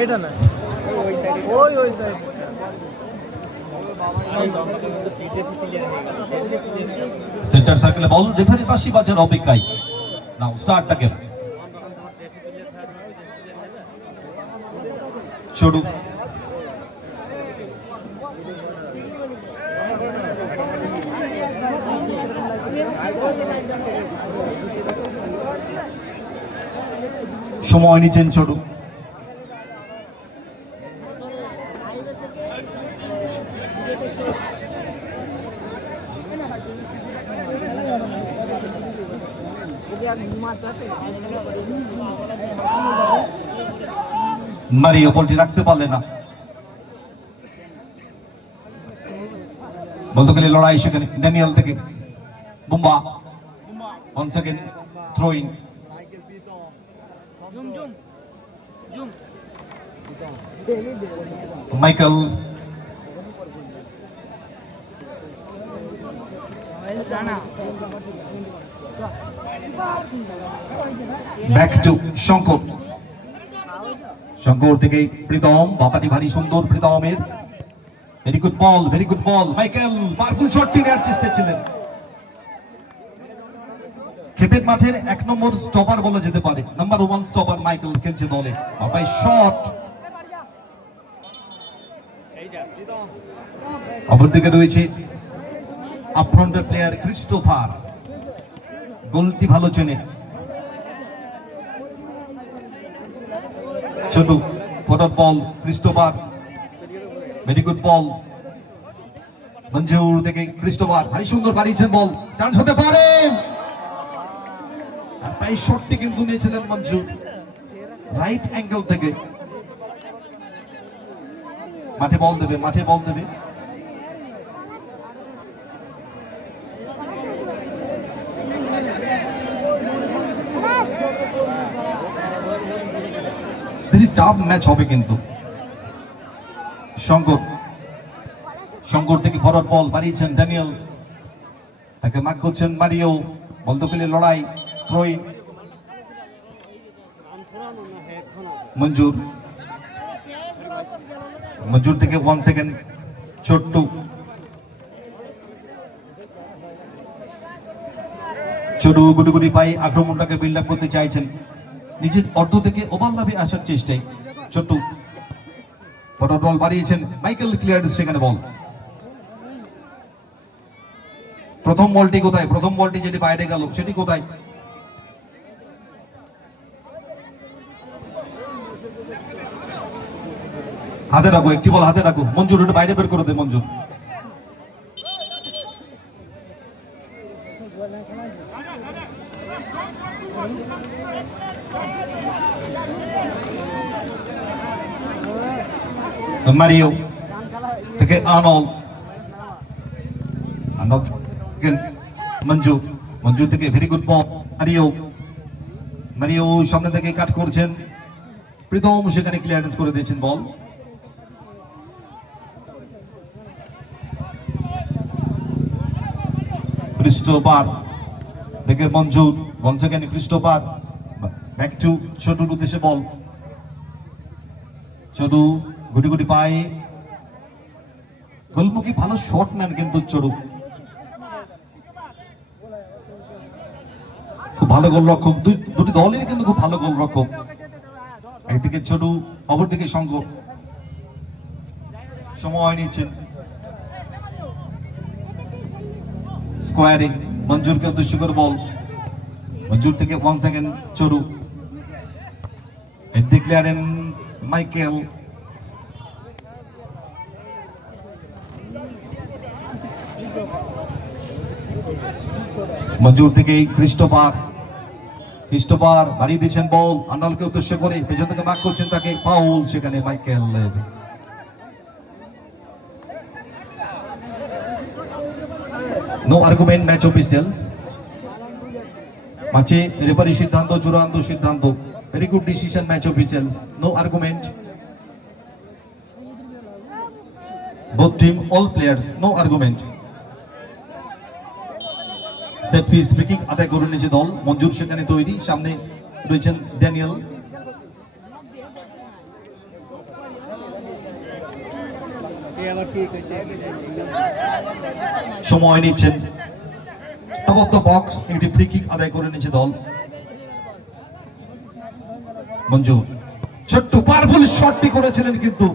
এটা না ওই সাইড সেন্টার সার্কেলে বল রেফারি পাশি বাজার অপেক্ষায় নাও স্টার্ট দ্য গেম শুরু সময় নিচ্ছেন ছোট মারিও বলটি রাখতে পারলেন না বলতে গেলে লড়াই সেখানে ড্যানিয়েল থেকে Bumba one second throwing Michael back to Shankar Shankar থেকে প্রীতম বাপাটি ভারী সুন্দর প্রীতমের very good ball Michael powerful শটটি নেওয়ার চেষ্টা ছিলেন খেপের মাঠের 1 নম্বর স্টপার বলা যেতে পারে নাম্বার 1 স্টপার মাইকেল খেলছে দলে বাপাই শট অপরদিকে রয়েছে আপফ্রন্টের প্লেয়ার ক্রিস্টোফার গোলটি ভালো চেনে ছোট ফটাফট বল ক্রিস্টোফার ভেরি গুড বল মঞ্জুর থেকে ক্রিস্টোফার ভারী সুন্দর বাড়িয়েছেন বল চান্স হতে পারে তাই শটটি কিন্তু নিয়েছিলেন মঞ্জুর রাইট অ্যাঙ্গেল থেকে মাঠে বল দেবে ভেরি টাফ ম্যাচ হবে কিন্তু শঙ্কর থেকে ফরওয়ার্ড বল বাড়িয়েছেন ড্যানিয়েল তাকে মার্ক করছেন মারিও বল দখলে লড়াই থ্রোইং মঞ্জুর থেকে 1 সেকেন্ড ছোট্টু গুটি পাই আক্রমণটাকে বিল্ড আপ করতে চাইছেন নিজের অর্ধ থেকে ওভার লাভে আসার চেষ্টায় ছোট্টু ফরওয়ার্ড বল বাড়িয়েছেন মাইকেল ক্লিয়ার্স সেখানে বল প্রথম বলটি যেটি বাইরে গেল সেটি কোথায় হাতে রাখো একটি বল হাতে রাখো মঞ্জুর ওটা বাইরে বের করে দে মঞ্জুর মারিও থেকে আর্নল্ড মঞ্জুর থেকে ভেরি গুড বল মারিও সামনে থেকে কাট করছেন প্রীতম সেখানে ক্লিয়ারেন্স করে দিয়েছেন বল ক্রিস্টোফার থেকে Manjur one second Christopher back to ছোটুর উদ্দেশ্যে বল ছোটু গুটি পায়ে গোলমুখী ভালো শট নেন কিন্তু ছোটু খুব ভালো গোলরক্ষক দুটি দলের কিন্তু খুব ভালো গোলরক্ষক একদিকে ছোটু অপরদিকে শঙ্কর সময় নিচ্ছেন স্কোয়ারে মঞ্জুরকে উদ্দেশ্য করে বল মঞ্জুর থেকে 1 সেকেন্ড ছোটু ক্লিয়ারেন্স মাইকেল মঞ্জুর থেকে ক্রিস্টোফার বাড়িয়ে দিয়েছেন বল আর্নল্ডকে উদ্দেশ্য করে পেছন থেকে মার্ক করছেন তাকে ফাউল সেখানে Michael no argument match officials ম্যাচে রেফারি সিদ্ধান্ত চূড়ান্ত সিদ্ধান্ত very good decision match officials no argument both team all players no argument set piece free kick আদায় করে নিয়েছে দল মঞ্জুর সেখানে তৈরি সামনে রয়েছেন ড্যানিয়েল। সময় নিচ্ছেন, টপ অফ দ্য বক্স, একটি ফ্রি কিক আদায় করে নিচ্ছে দল। মঞ্জুর ছোট্ট পাওয়ারফুল শটটি করেছিলেন, কিন্তু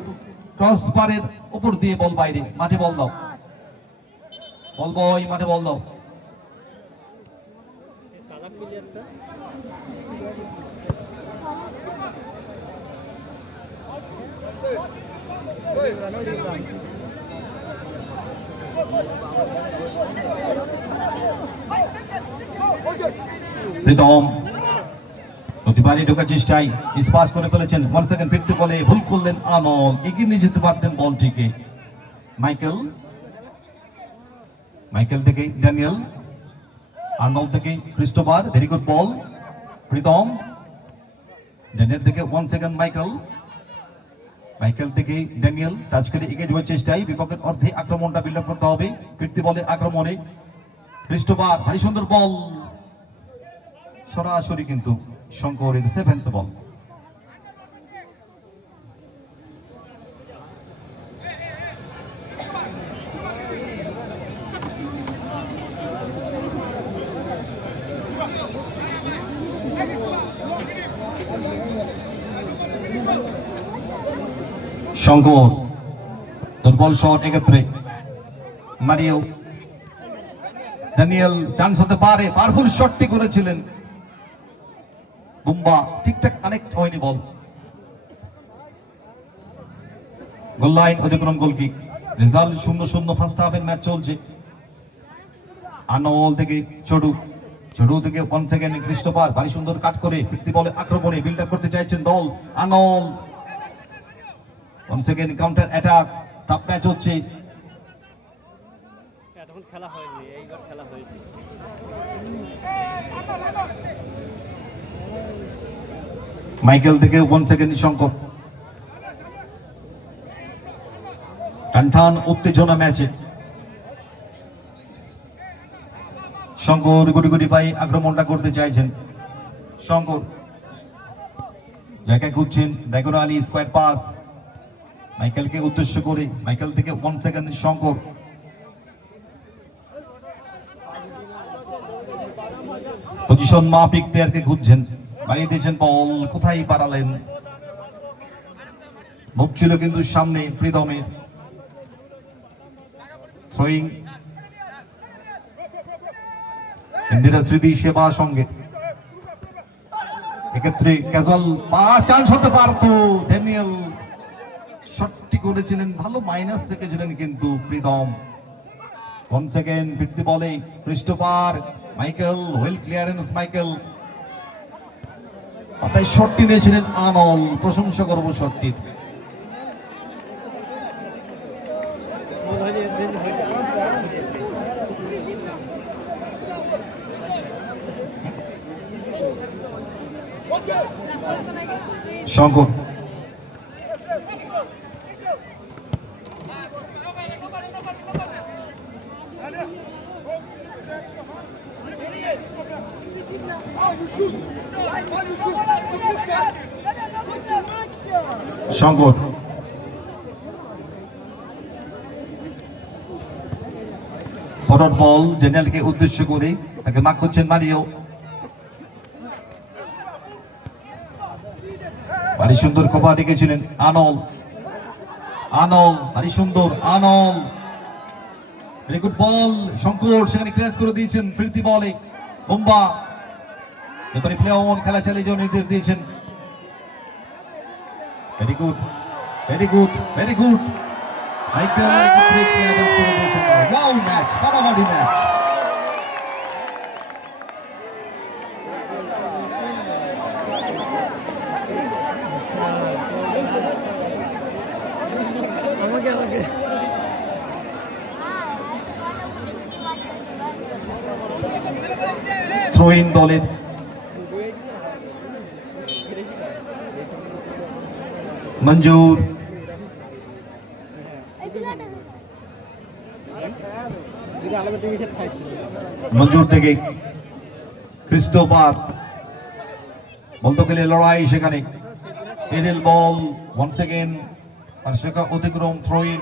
ক্রস বারের উপর দিয়ে বল বাইরে। মাঠে বল দাও, বল বয়, মাঠে বল দাও। প্রীতম প্রতিবারই ঢোকার চেষ্টায় মিসপাস করে ফেলেছেন। 1 সেকেন্ড ফিরতে বলে ভুল করলেন আনল, এগিয়ে নিয়ে যেতে পারতেন বলটিকে। মাইকেল, মাইকেল থেকে ড্যানিয়েল, আর্নল্ড থেকে Christopher, very good ball. Pritam, Daniel থেকে 1 সেকেন্ড মাইকেল, মাইকেল থেকে ড্যানিয়েল টাচ করে এগিয়ে যাওয়ার চেষ্টায় বিপক্ষের অর্ধে আক্রমণটা বিল্ড আপ করতে হবে। ফিরতি বলে আক্রমণে ক্রিস্টোফার, ভারী সুন্দর বল, সরাসরি কিন্তু শঙ্করের সেভেন্থ বল। শঙ্কর দুর্বল শট, এক্ষেত্রে মারিও। ড্যানিয়েল চান্স হতে পারে, পাওয়ারফুল শটটি করেছিলেন বুম্বা, ঠিকঠাক কানেক্ট হয়নি বল। গোল লাইন অতিক্রম, গোল কিক। রেজাল্ট 0-0, ফার্স্ট হাফের ম্যাচ চলছে। আনল থেকে চড়ু, চড়ু থেকে 1 সেকেন্ড ক্রিস্টোফার, ভারী সুন্দর কাট করে ফিরতি বলে আক্রমণে বিল্ড আপ করতে চাইছেন দল। আনল 1 second counter attack, tough match হচ্ছে। এখন খেলা হয়নি, এইবার খেলা হয়েছে। মাইকেল থেকে 1 সেকেন্ড শঙ্কর, টানটান উত্তেজনা ম্যাচে। শঙ্কর গুটি গুটি পায়ে আক্রমণটা করতে চাইছেন। শঙ্কর জায়গায় খুঁজছেন, ডাইগোনা আলী স্কোয়ার পাস মাইকেলকে উদ্দেশ্য করে। মাইকেল থেকে 1 সেকেন্ড শঙ্কর, পজিশন মাফিক প্লেয়ারকে খুঁজছেন, বাড়িয়ে দিয়েছেন বল, কোথায় পারালেন। মুখ ছিল কিন্তু সামনে প্রীতমের। থ্রোয়িং ইন্দিরা স্মৃতি সেবা সঙ্গে, এক্ষেত্রে ক্যাজুয়াল চান্স হতে পারতো। ড্যানিয়েল শটটি করেছিলেন, ভালো মাইনাস রেখেছিলেন কিন্তু প্রীতম। 1 সেকেন্ড ফিরতি বলে Christopher, Michael, well clearance Michael. তাই শটটি নিয়েছিলেন আনল, প্রশংসা করবো শটটির। শঙ্কর শঙ্কর ফরওয়ার্ড বল ড্যানিয়েলকে উদ্দেশ্য করে, তাকে মার্ক করছেন মারিও। ভারী সুন্দর কভার রেখেছিলেন আনল, আনল ভারী সুন্দর, আনল ভেরি গুড বল। শঙ্কর সেখানে ক্লিয়ারেন্স করে দিয়েছেন প্রীতি বলে। বুম্বা এবারে প্লে অন, খেলা চালিয়ে যাওয়ার নির্দেশ দিয়েছেন। Very good, very good, very good. Michael clearance করে দিয়েছেন। ওয়াও ম্যাচ, ফাটাফাটি ম্যাচ। থ্রোইন দলের মঞ্জুর, মঞ্জুর থেকে ক্রিস্টোফার, বলতে গেলে লড়াই সেখানে এরিয়াল বল ওয়ান্স এগেন আর সেটা অতিক্রম throw in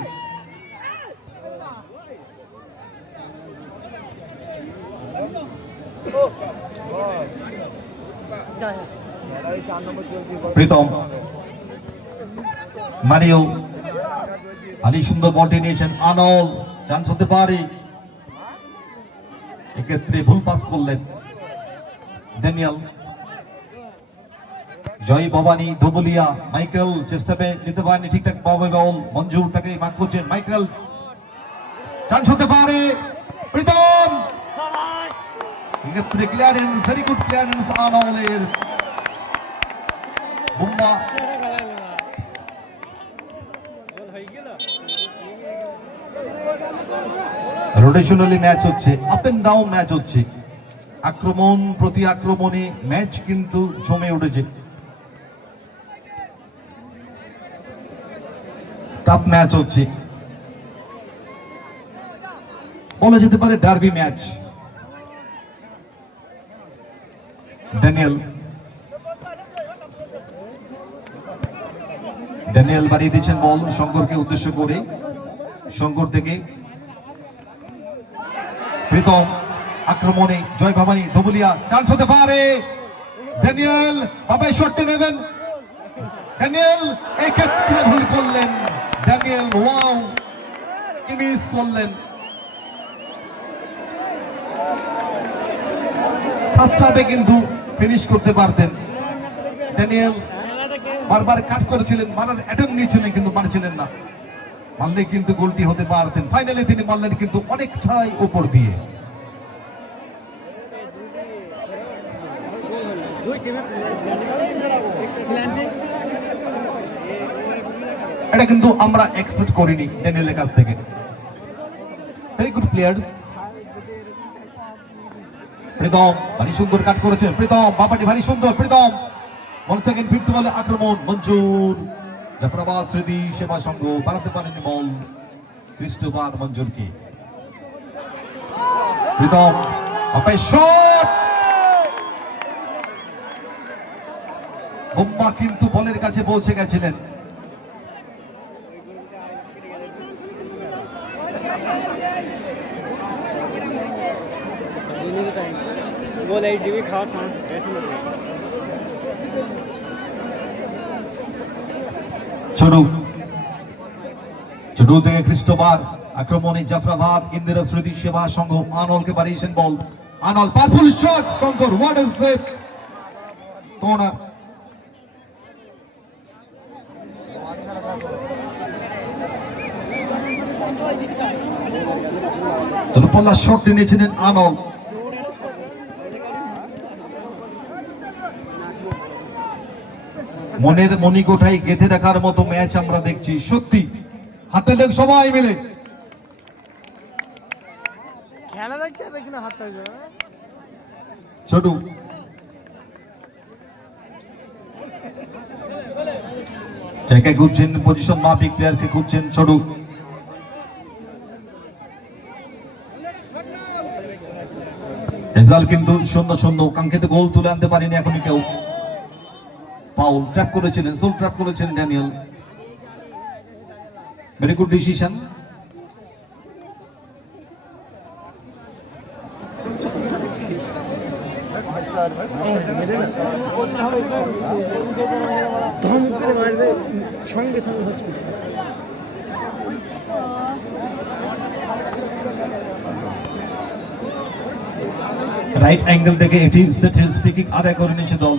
Pritam Mario Ali সুন্দর বলটি নিয়েছেন আনল চান্স হতে পারে এক্ষেত্রে ভুল পাস করলেন ড্যানিয়েল জয় ভবানী ধুবুলিয়া মাইকেল চেষ্টা নিতে পারেনি ঠিকঠাক পাবে বল মঞ্জুর তাকে মার্ক করছেন মাইকেল চান্স হতে পারে প্রীতম এক্ষেত্রে ক্লিয়ারেন্স ভেরি গুড ক্লিয়ারেন্স আনলের বুম্বা রোটেশনালি ম্যাচ হচ্ছে আপ এন্ড ডাউন ম্যাচ হচ্ছে আক্রমণ প্রতি আক্রমণে ম্যাচ কিন্তু জমে উঠেছে টাফ ম্যাচ হচ্ছে বলা যেতে পারে ডার্বি ম্যাচ ড্যানিয়েল বাড়িয়ে দিচ্ছেন বল শঙ্করকে উদ্দেশ্য করে শঙ্কর থেকে প্রীতম আক্রমণে জয় ভবানী ধুবুলিয়া চান্স হতে পারে ড্যানিয়েল বাবাই শটটি নেবেন ড্যানিয়েল এই ক্ষেত্রে ভুল করলেন ড্যানিয়েল ওয়াও কি মিস করলেন ফার্স্ট হাফে কিন্তু ফিনিশ করতে পারতেন ড্যানিয়েল বারবার কাট করেছিলেন মারার অ্যাটেম্প নিয়েছিলেন কিন্তু মারছিলেন না মারলে কিন্তু গোলটি হতে পারতেন ফাইনালি তিনি মারলেন কিন্তু অনেকটাই উপর দিয়ে এটা কিন্তু আমরা এক্সপেক্ট করিনি ড্যানিয়েলের কাছ থেকে ভেরি গুড প্লেয়ার্স প্রীতম ভারী সুন্দর কাট করেছেন প্রীতম বাবাটি ভারী সুন্দর প্রীতম ওয়ান সেকেন্ড ফিফটি বলে আক্রমণ মঞ্জুর জাফরাবাদ স্মৃতি সেবা সংঘ পালাতে পারেনি বল ক্রিস্টোফার মঞ্জুরকে প্রীতম শট বুম্বা কিন্তু বলের কাছে পৌঁছে গেছিলেন গোল 8 জিবি খাওয়া চান্স বেশি নেই ছোট থেকে ক্রিস্টোফার আক্রমণে জাফরাবাদ ইন্দিরা স্মৃতি সেবা সংঘ আনলকে বাড়িয়েছেন ball Anol powerful shot Shankar what is save corner দূরপাল্লা শট নিয়েছিলেন আনল মনের মণিকোঠায় গেঁথে রাখার মতো ম্যাচ আমরা দেখছি সত্যি হাতে লেগ সবাই মিলে খেলা দেখতে দেখি না হাতটা যাবে ছোট একে খুঁজছেন পজিশন মাফিক প্লেয়ারকে খুঁজছেন ছোট রেজাল্ট কিন্তু 0-0 কাঙ্ক্ষিত গোল তুলে আনতে পারেনি এখনই কেউ পাউল ট্র্যাপ করেছিলেন সোল ট্র্যাপ করেছিলেন ড্যানিয়েল ভেরি গুড ডিসিশন ধমকে মারবে সঙ্গে সঙ্গে হসপিটাল রাইট অ্যাঙ্গেল থেকে এটি সেট ফ্রি কিক আদায় করে নিয়েছে দল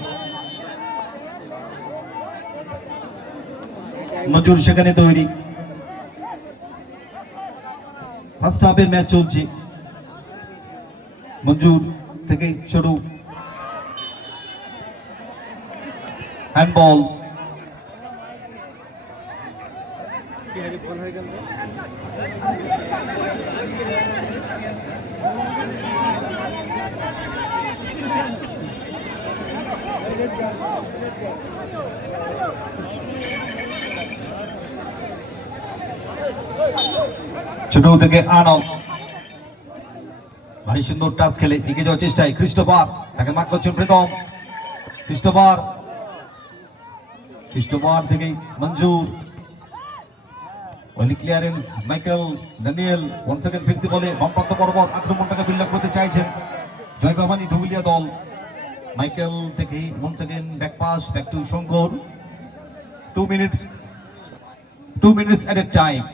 মঞ্জুর সেখানে তৈরি ফার্স্ট হাফের ম্যাচ চলছে মঞ্জুর থেকে শুরু হ্যান্ডবল ছোট থেকে আনল ভারী সুন্দর টাচ খেলে এগিয়ে যাওয়ার চেষ্টায় ক্রিস্টোফার তাকে মার্ক করছেন প্রীতম ক্রিস্টোফার থেকে Manjur, well clearance Michael Daniel once again ফিরতি বলে বামপ্রান্ত পর্বত আক্রমণটাকে বিল্ড আপ করতে চাইছেন জয় ভবানী ধুবুলিয়া দল। মাইকেল থেকে once again back pass back to Shankar. 2 minutes at a time.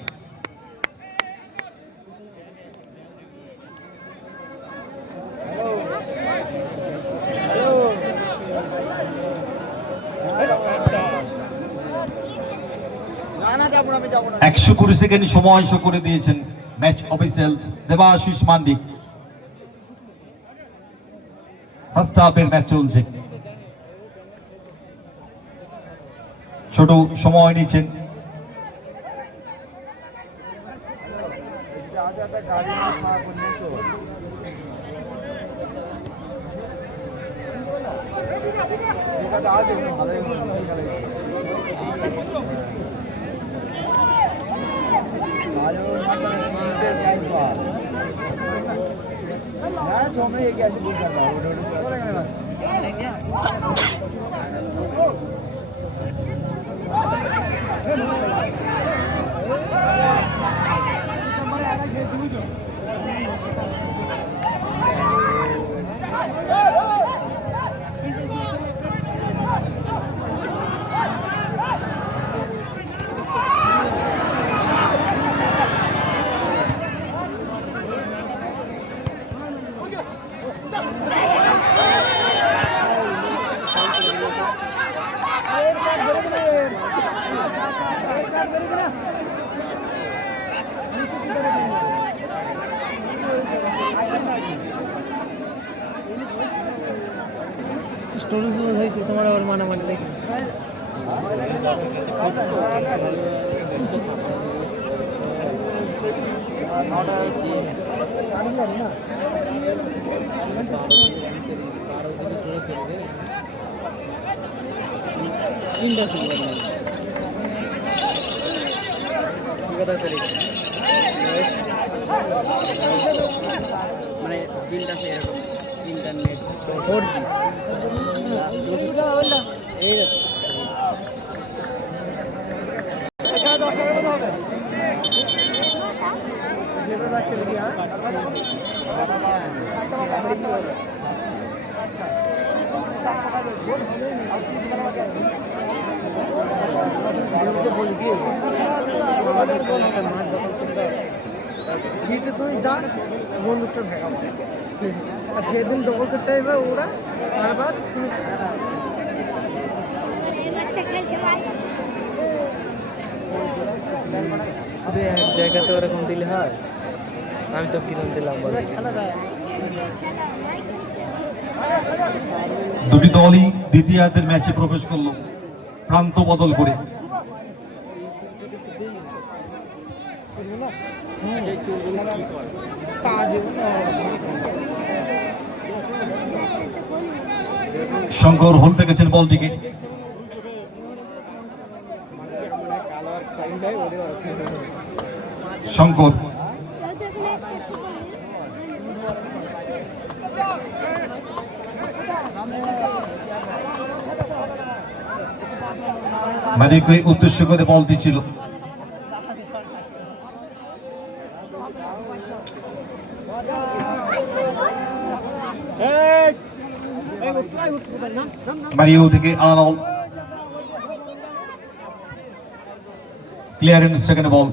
একশো 20 সেকেন্ড সময় শো করে দিয়েছেন match officials Debashis Mandi. First হাফের ম্যাচ চলছে, ছোট সময় নিচ্ছেন। स्टोरी तो तुम्हारा और माना मान देखी মানে স্ক্রিনটা সেরকম ইন্টারনেট 4G বন্দুকটা ঠেকাবো আর যেদিন দখল করতে হবে ওরা বারবার শুধু এক জায়গাতে ওরকম দিলে হয়। আমি তো কিরম দিলাম খেলা দেয়। দুটি দলই দ্বিতীয়ার্ধের ম্যাচে প্রবেশ করলো প্রান্ত বদল করে। শঙ্কর হোল্ড রেখেছেন বলটিকে। শঙ্কর মাদিককে উদ্দেশ্য করে বলটি ছিল। মারিও থেকে আনাল ক্লিয়ারেন্স সেকেন্ড বল।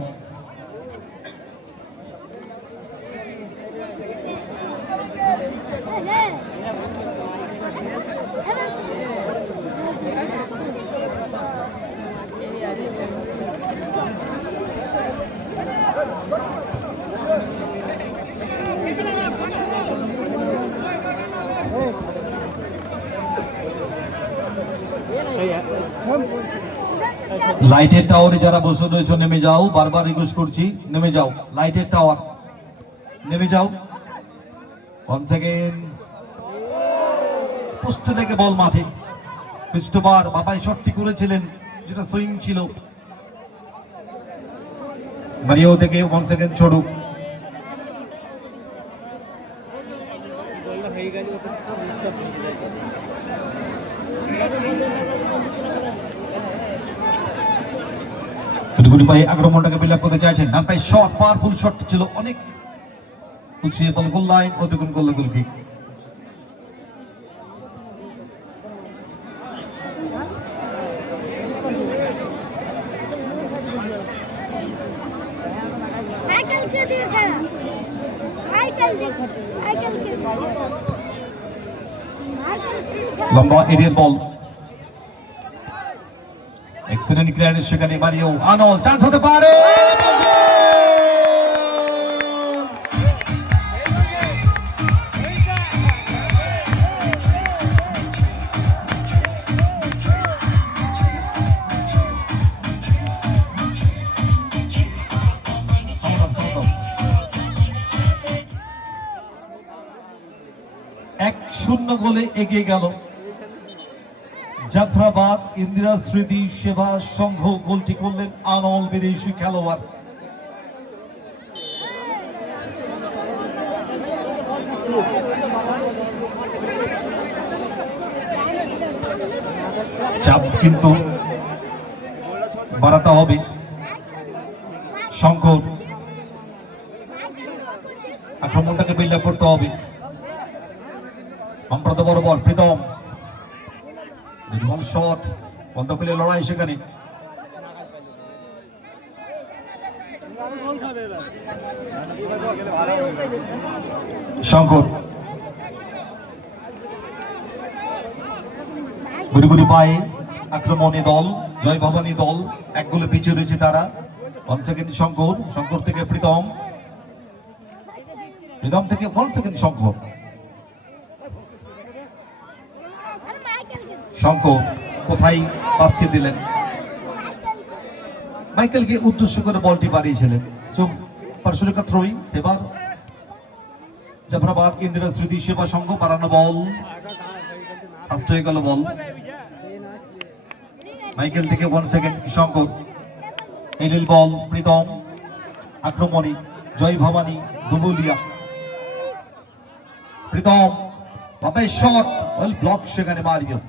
লাইটের টাওয়ারে যারা বসে রয়েছে নেমে যাও, বারবার রিকোয়েস্ট করছি নেমে যাও। লাইটের টাওয়ার নেমে যাও। ওয়ান্স अगेन পোস্ট থেকে বল মাঠে। ক্রিস্টোফার বাপাই শটটি করেছিলেন যেটা সুইং ছিল। মারিও থেকে ওয়ান্স अगेन ছোড়ু। গুলি পায়ে আক্রমণটাকে বিল্ড আপ করতে চাইছেন, ডান পায়ে শট, পাওয়ারফুল শট ছিল, অনেক উঁচিয়ে বল গোল লাইন অতিক্রম করলো গোলকিক। লম্বা এরিয়ার বল, এক্সেলেন্ট ক্লিয়ারেন্স, সেখানে মারিও আর্নল্ড, চান্স হতে পারে। এক শূন্য গোলে এগিয়ে গেল জাফরাবাদ ইন্দিরা স্মৃতি সেবা সংঘ। গোলটি করলেন আর্নল্ড, বিদেশি খেলোয়াড়। চাপ কিন্তু বাড়াতে হবে। শঙ্কর, আক্রমণটাকে বিল্ড আপ করতে হবে। সম্প্রত বড় বল, প্রীতম শট, বন্ধ পেলে লড়াই সেখানে। শঙ্কর গুড়ি গুড়ি পায়ে আক্রমণী দল, জয় ভবানী দল এক গোলে পিছিয়ে রয়েছে তারা। ওয়ান সেকেন্ড শঙ্কর, শঙ্কর থেকে প্রীতম, প্রীতম থেকে ওয়ান সেকেন্ড শঙ্কর। শঙ্কর কোথায় পাসটি দিলেন, মাইকেলকে উদ্দেশ্য করে বলটি বাড়িয়েছিলেন। পার্শ্বরেখা থ্রোয়িং। এবার জাফরাবাদ ইন্দিরা স্মৃতি সেবা সংঘ, বাড়ানো বল, ফাস্ট হয়ে গেল বল। মাইকেল থেকে ওয়ান সেকেন্ড শঙ্কর, এলিল বল, প্রীতম, আক্রমণী জয় ভবানী দুবুলিয়া। প্রীতম বাবাই শট, ওয়েল ব্লক সেখানে মারিও।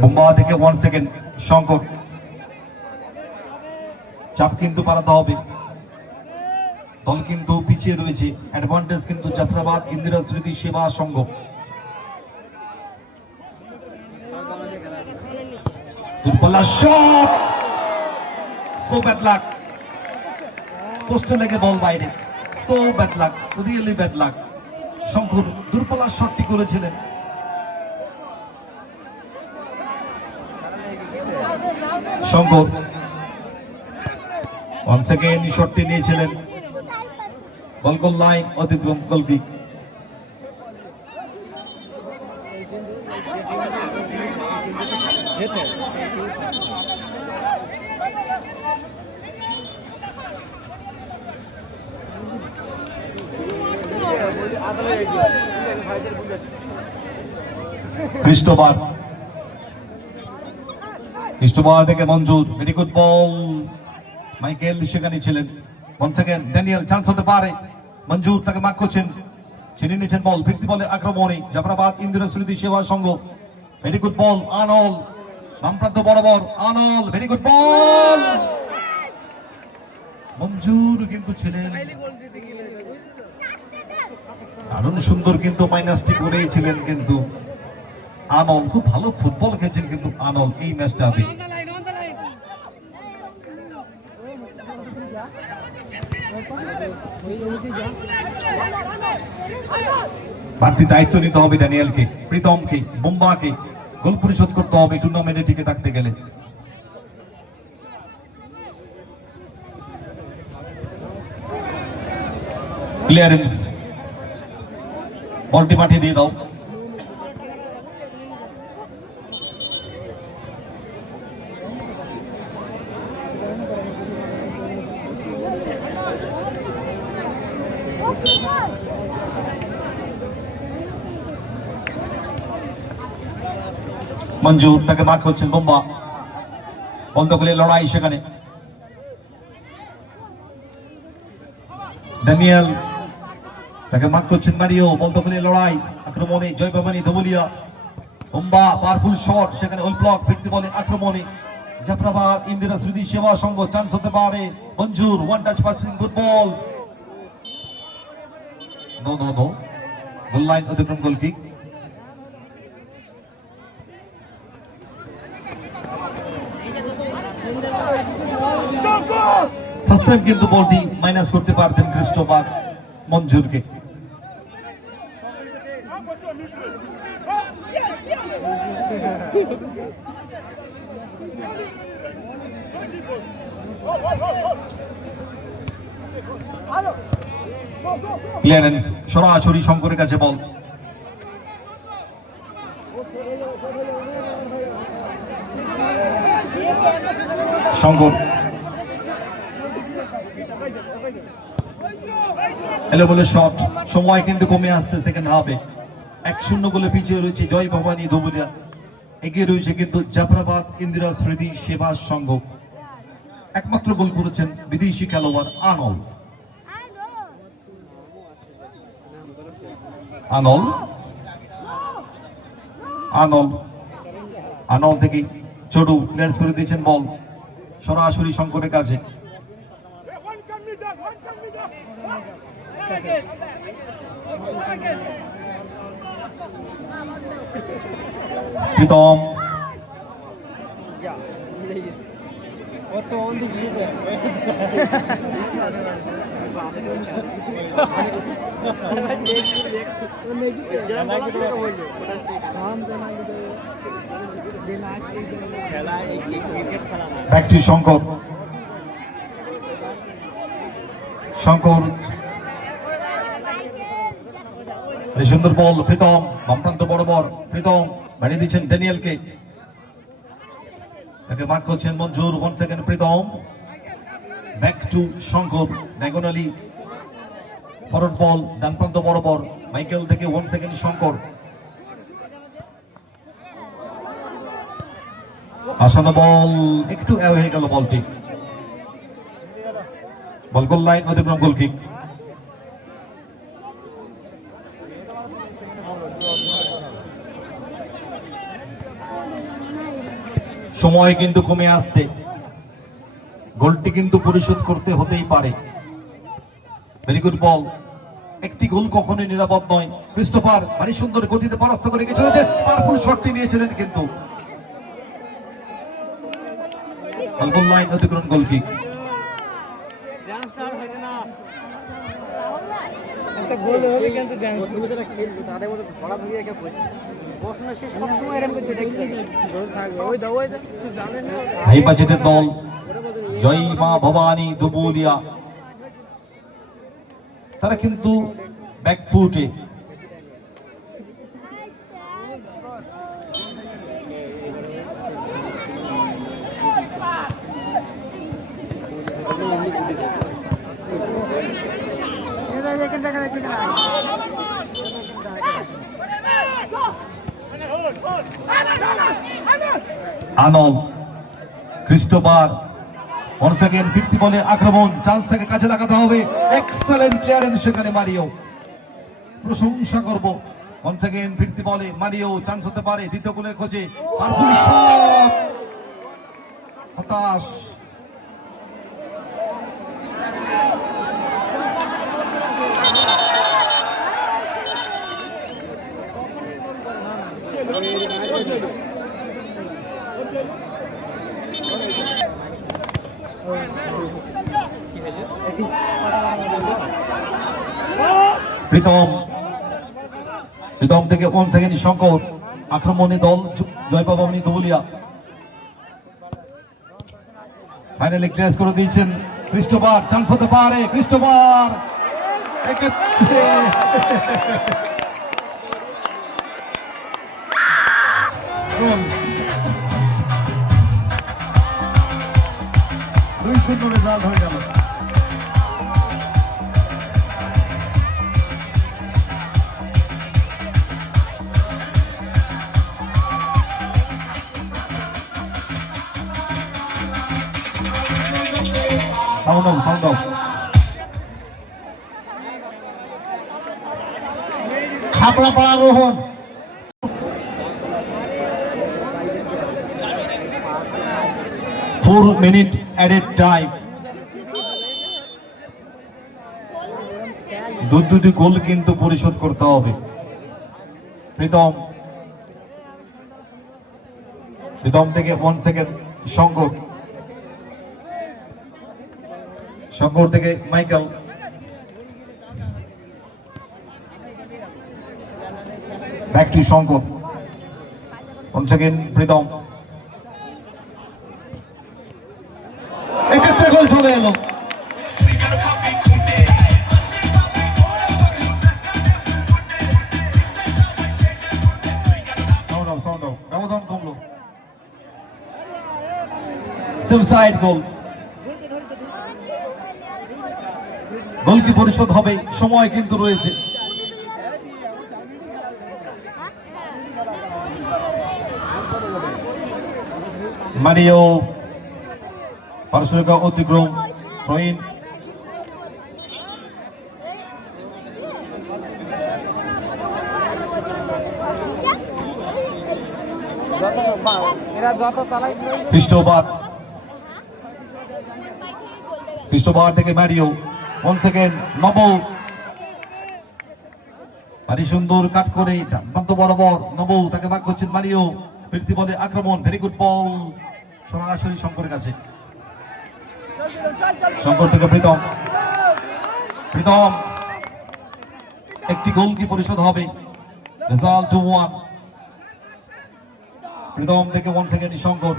বোম্বা থেকে ওয়ান সেকেন্ড শঙ্কর, চাপ কিন্তু পালাতে হবে। দল কিন্তু পিছিয়ে রয়েছে, অ্যাডভান্টেজ কিন্তু জাফরাবাদ ইন্দিরা স্মৃতি সেবা সংঘ। দুর্বলা শট, সো ব্যাড লাক, পোস্টে লেগে বল বাইরে, so bad luck, really bad luck. Shankar দুর্বলা শটটি করেছিলেন। শঙ্কর ওয়ান সেকেন্ড শটটি নিয়েছিলেন, বল গোল লাইন অতিক্রম, গোলকিক। ক্রিস্টোফার, ক্রিস্টোফার থেকে Manjur, very good ball. Michael সেখানে ছিলেন। ওয়ান সেকেন্ড ড্যানিয়েল, চান্স হতে পারে। মঞ্জুর তাকে মার্ক করছেন, ছিনিয়ে নিয়েছেন বল, ফিরতি বলে আক্রমণে জাফরাবাদ ইন্দিরা স্মৃতি সেবা সংঘ। ভেরি গুড বল, আর্নল্ড বাম প্রান্ত বরাবর, আর্নল্ড ভেরি গুড বল। মঞ্জুর কিন্তু ছিলেন, দারুণ সুন্দর কিন্তু মাইনাসটি করেছিলেন কিন্তু আর্নল্ড। খুব ভালো ফুটবল খেলছেন কিন্তু আর্নল্ড এই ম্যাচটাতে। বাড়তি দায়িত্ব নিতে হবে ড্যানিয়েলকে, প্রীতমকে, বোম্বাকে। গোল পরিশোধ করতে হবে টুর্নামেন্টে টিকে থাকতে গেলে। ক্লিয়ারেন্স, বলটি পাঠিয়ে দিয়ে দাও। মঞ্জুর তাকে মার্ক হচ্ছেন বোম্বা। বল দখলের লড়াই সেখানে ড্যানিয়েল তাকে মার্ক করছেন মারিও বল দখলের লড়াই আক্রমণে জয় ভবানী ধবুলিয়া লম্বা পাওয়ারফুল শট সেখানে ওল ব্লক ফিরতি বলে আক্রমণে জাফরাবাদ ইন্দিরা স্মৃতি সেবা সংঘ চান্স হতে পারে Manjur one touch passing football no no no goal line অতিক্রম গোল কিক ফার্স্ট টাইম কিন্তু বলটি মাইনাস করতে পারতেন ক্রিস্টোফার মঞ্জুরকে ক্লিয়ারেন্স সরাসরি শঙ্করের কাছে বল শঙ্কর এলো বলে শট সময় কিন্তু কমে আসছে সেকেন্ড হাফে 1-0 গোলে পিছিয়ে রয়েছে জয় ভবানী ধবুলিয়া এগিয়ে রয়েছে কিন্তু জাফরাবাদ ইন্দিরা স্মৃতি সেবা সংঘ একমাত্র গোল করেছেন বিদেশি খেলোয়াড় আনল আনল আনল আনল থেকে চড়ু প্লেয়ার্স করে দিয়েছেন বল সরাসরি শঙ্করের কাছে প্রীতম ব্যাক টু শঙ্কর শঙ্কর সুন্দর বল প্রীতম বামপ্রান্ত বরাবর প্রীতম বাড়িয়ে দিচ্ছেন ড্যানিয়েলকে তাকে মার্ক করছেন Manjur 1 second Pritam back to Shankar diagonally forward ball ডান প্রান্ত বরাবর মাইকেল থেকে 1 সেকেন্ড শঙ্কর আসানো বল একটু হয়ে গেল বলটি বল গোল লাইন অতিক্রম গোল কিক সময় কিন্তু কমে আসছে গোলটি কিন্তু পরিশোধ করতে হতেই পারে ভেরি গুড বল একটি গোল কখনোই নিরাপদ নয় ক্রিস্টোফার ভারী সুন্দর গতিতে পরাস্ত করে চলেছে পাওয়ারফুল শট নিয়েছিলেন কিন্তু গোল লাইন অতিক্রম গোল কিক গোল হবে কিন্তু ড্যান্স তাদের মধ্যে ঘোড়া ধরিয়ে কে বলছে প্রশ্ন সে সবসময় এরকম কিছু দেখতে থাকবে ওই দাও ওই তুই জানেন না হাই বাজেটের দল জয় মা ভবানী ধবুলিয়া তারা কিন্তু ব্যাকফুটে আনল ক্রিস্টোফার 1 সেকেন্ড 50 বলে আক্রমণ চান্স থেকে কাজে লাগাতে হবে এক্সেলেন্ট ক্লিয়ারেন্স সেখানে মারিও প্রশংসা করব 1 সেকেন্ড 50 বলে মারিও চান্স হতে পারে দ্বিতীয় গোলের খোঁজে পাওয়ারফুল শট হতাশ প্রীতম প্রীতম থেকে 1 সেকেন্ড শঙ্কর আক্রমণে দল জয় ভবানী ধবুলিয়া ফাইনালি ক্লিয়ার করে দিয়েছেন ক্রিস্টোফার চান্স হতে পারে ক্রিস্টোফার গোল 2-0 রেজাল্ট হয়ে গেল sound off. খাপড়া পাড়া রোহন 4 minute added time. দুটি গোল কিন্তু পরিশোধ করতে হবে। প্রীতম থেকে 1 সেকেন্ড শঙ্কর থেকে Michael, back to Shankar, 1 second Pritam, এক্ষেত্রে গোল চলে এলো। ব্যবধান কমলো, সেম সাইড গোল। গোল কি পরিশোধ হবে? সময় কিন্তু রয়েছে। মারিও পারস্পরিক অতিক্রম, থ্রোইন, এরা যত চালাই খ্রিস্টোবার থেকে ম্যারিও, 1 সেকেন্ড নব, ভারী সুন্দর কাট করে প্রান্ত বরাবর নব, তাকে ভাগ করছেন মারিও, ফিরতি বলে আক্রমণ, ভেরি গুড বল সরাসরি শঙ্করের কাছে। শঙ্কর থেকে প্রীতম, একটি গোল কি পরিশোধ হবে? রেজাল্ট 2-1। প্রীতম থেকে 1 সেকেন্ড শঙ্কর,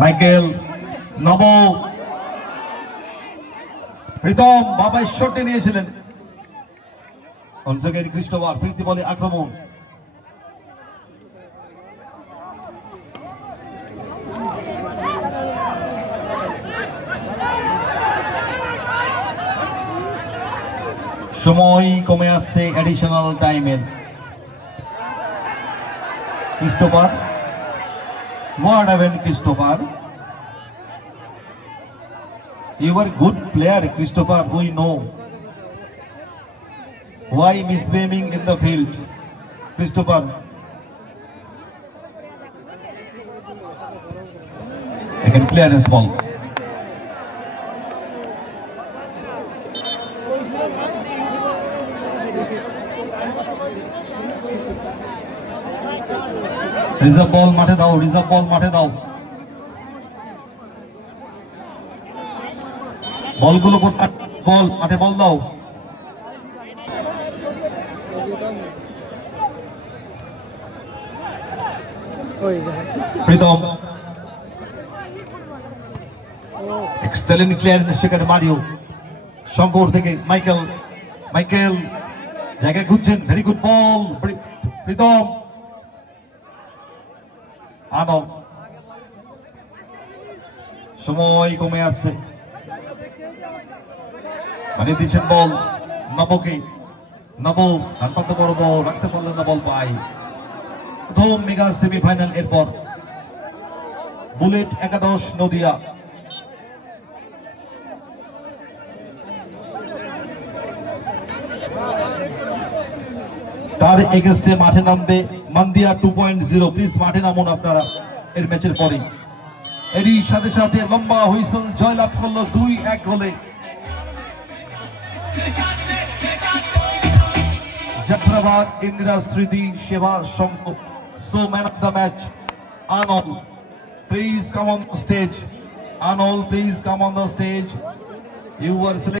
মাইকেল, নব, প্রীতম বাবা শটে নিয়েছিলেন। 1 সেকেন্ড খ্রিস্টোবার, ফিরতি বলে আক্রমণ, সময় কমে আসছে অ্যাডিশনাল টাইমের। Christopher, what happened Christopher? You are good player Christopher, we know. Why misbehaving in the field Christopher? I can clear this ball. Reserve ball মাঠে দাও, রিজার্ভ বল মাঠে দাও। বলগুলো কোথায়? বল মাঠে, বল দাও। প্রীতম, এক্সেলেন্ট ক্লিয়ারেন্স সেখানে মারিও। শঙ্কর থেকে মাইকেল জায়গায় ঘুরছেন, ভেরি গুড বল প্রীতম, আনন্দ। সময় কমে আসছে, বানিয়ে দিচ্ছেন বল নবকে, নব ডানপান্ত বড় বল রাখতে পারলেন না, বল পাই। প্রথম মেগা সেমিফাইনাল, এরপর বুলেট একাদশ নদিয়া। তার এগেস্টে মাঠে নামবে মান্দিয়া 2.0। প্লিজ মাঠে নামুন আপনারা এর ম্যাচের পরে। এরই সাথে সাথে লম্বা হুইসেল, জয়লাভ করলো 2-1 গোলে জাফরাবাদ Indira Smriti Seba Sangha. So man of the match Anol, please come on the stage. Anol, please come on the stage. You were selected.